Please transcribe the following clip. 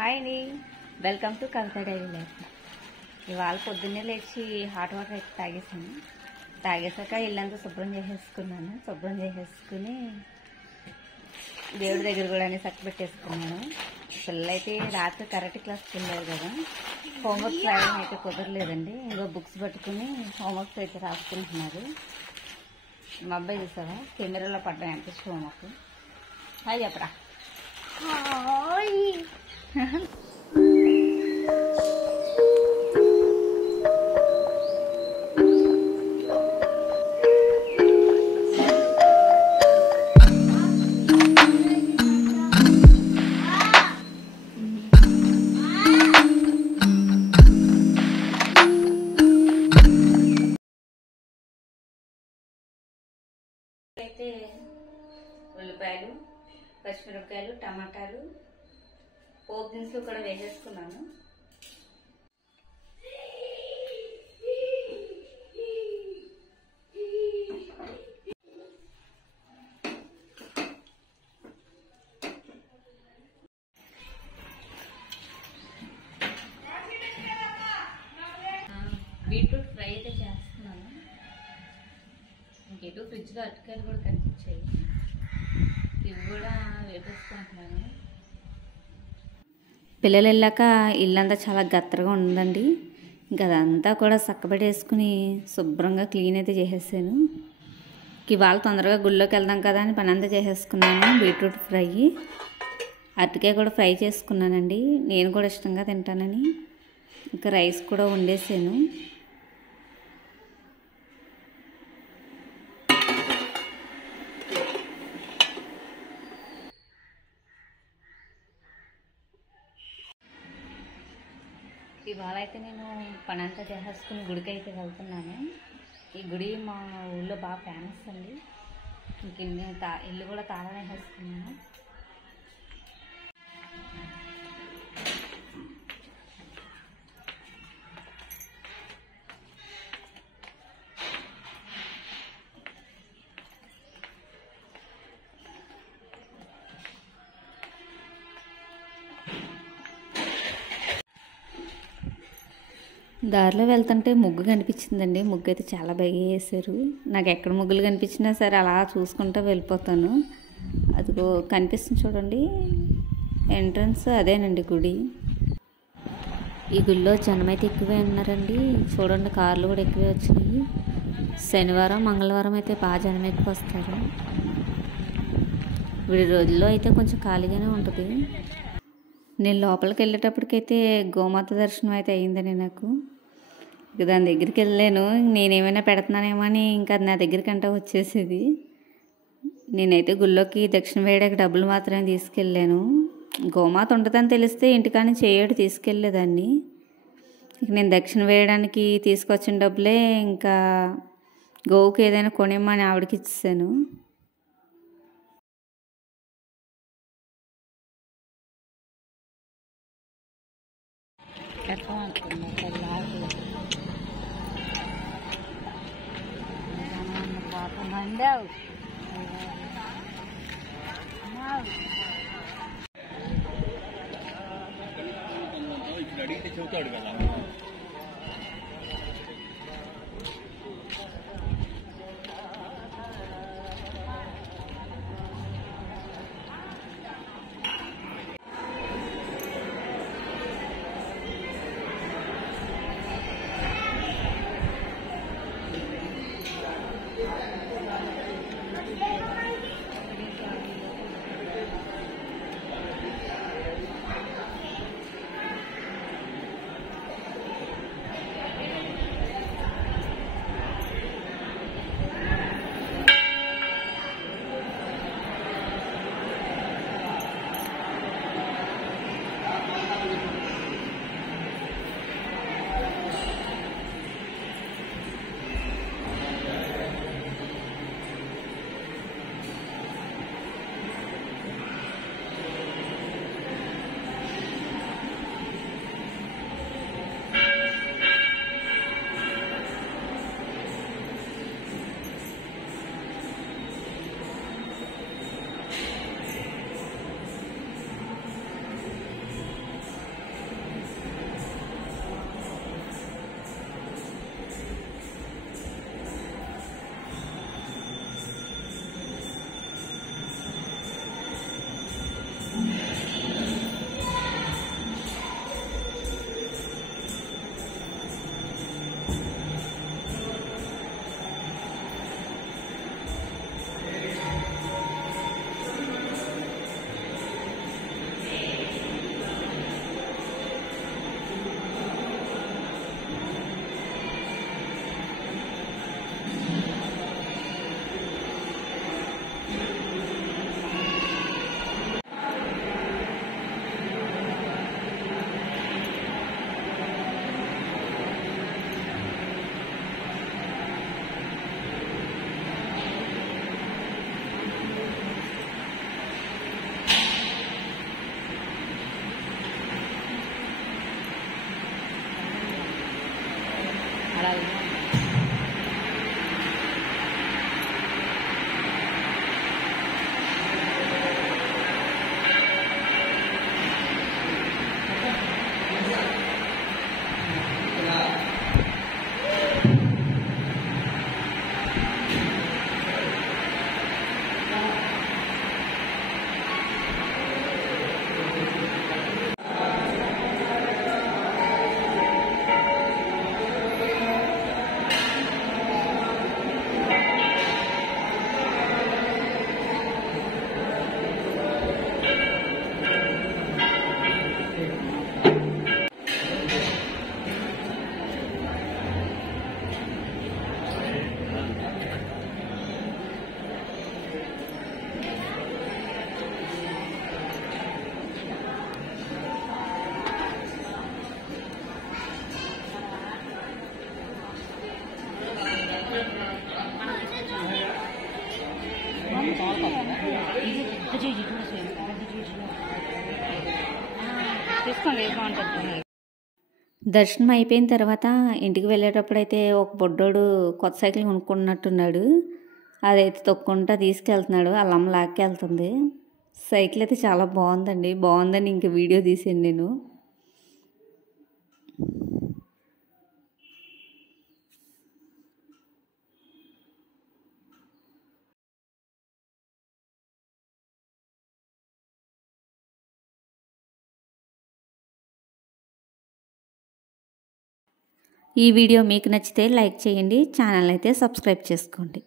Hi అండి, welcome to Kavitha diary life. ఇవాళ పొద్దున్నే లేచి హాట్ వాటర్ అయితే తాగేసాక ఇల్లంతా శుభ్రం చేసేసుకుని దేవుడి దగ్గర కూడా అన్ని చక్క పెట్టేసుకున్నాను. పిల్లలైతే రాత్రి కరెక్ట్ క్లాస్కి వెళ్ళారు కదా, హోంవర్క్స్ రాయడం అయితే కుదరలేదండి. ఇంకో బుక్స్ పట్టుకుని హోంవర్క్స్ అయితే రాసుకుంటున్నారు. మా అబ్బాయి చూసావా కెమెరాలో పడ్డం ఎంత ఇష్టం హోంవర్క్. హాయ్ చెప్పరా. అయితే ఉల్లిపాయలు, పచ్చిమిరపకాయలు, టమాటాలు, పోపు దినుసులు కూడా వేసేసుకున్నాను. బీట్రూట్ ఫ్రై అయితే చేస్తున్నాను. ఇంకేటో ఫ్రిడ్జ్లో అరటికాయలు కూడా కనిపించాయి, ఇవి కూడా వేపేసుకుంటున్నాను. పిల్లలు వెళ్ళాక ఇల్లంతా చాలా గత్తరగా ఉందండి. ఇంకా అదంతా కూడా చక్కబెట్టేసుకుని శుభ్రంగా క్లీన్ అయితే చేసేసాను. ఇవాళ తొందరగా గుళ్ళోకి వెళ్దాం కదా అని పని అంతా చేసేసుకున్నాను. బీట్రూట్ ఫ్రై, అరటికాయ కూడా ఫ్రై చేసుకున్నానండి, నేను కూడా ఇష్టంగా తింటానని. ఇంకా రైస్ కూడా వండేసాను. ఇవాళ అయితే నేను పని అంతా చేసేసుకుని గుడికి అయితే వెళ్తున్నాను. ఈ గుడి మా ఊళ్ళో బాగా ఫేమస్ అండి. ఇంక ఇల్లు కూడా తాళం వేసేసుకున్నాను. దారిలో వెళ్తుంటే ముగ్గు కనిపించిందండి. ముగ్గు అయితే చాలా బాగా వేసారు. నాకు ఎక్కడ ముగ్గులు కనిపించినా సరే అలా చూసుకుంటూ వెళ్ళిపోతాను. అదిగో కనిపిస్తుంది చూడండి, ఎంట్రన్స్ అదేనండి గుడి. ఈ గుడిలో జనం అయితే ఎక్కువే ఉన్నారండి. చూడండి కార్లు కూడా ఎక్కువే వచ్చినాయి. శనివారం మంగళవారం అయితే బాగా జనం ఎక్కువ వస్తారు. వీడి రోజుల్లో అయితే కొంచెం ఖాళీగానే ఉంటుంది. నేను లోపలికి వెళ్ళేటప్పటికైతే గోమాత దర్శనం అయితే అయ్యిందని నాకు. ఇక దాని దగ్గరికి వెళ్ళాను, నేనేమైనా పెడుతున్నానేమో అని ఇంకా నా దగ్గరికంటే వచ్చేసేది. నేనైతే గుళ్ళోకి దక్షిణ వేయడానికి డబ్బులు మాత్రమే తీసుకెళ్ళాను. గోమాత ఉంటుందని తెలిస్తే ఇంటికాని చేయడు తీసుకెళ్ళేదాన్ని. ఇక నేను దక్షిణ వేయడానికి తీసుకొచ్చిన డబ్బులే ఇంకా గోవుకి ఏదైనా కొనేమ్మని ఆవిడకి ఇచ్చేసాను. అడిగితే చెబుతాడు కదా. దర్శనం అయిపోయిన తర్వాత ఇంటికి వెళ్ళేటప్పుడైతే ఒక బొడ్డోడు కొత్త సైకిల్ కొనుక్కున్నట్టున్నాడు. అదైతే తొక్కుంటా తీసుకెళ్తున్నాడు. వాళ్ళ అమ్మ లాక్కెళ్తుంది. సైకిల్ అయితే చాలా బాగుందండి. బాగుందని ఇంక వీడియో తీసాను నేను. ఈ వీడియో మీకు నచ్చితే లైక్ చేయండి. ఛానల్ అయితే సబ్స్క్రైబ్ చేసుకోండి.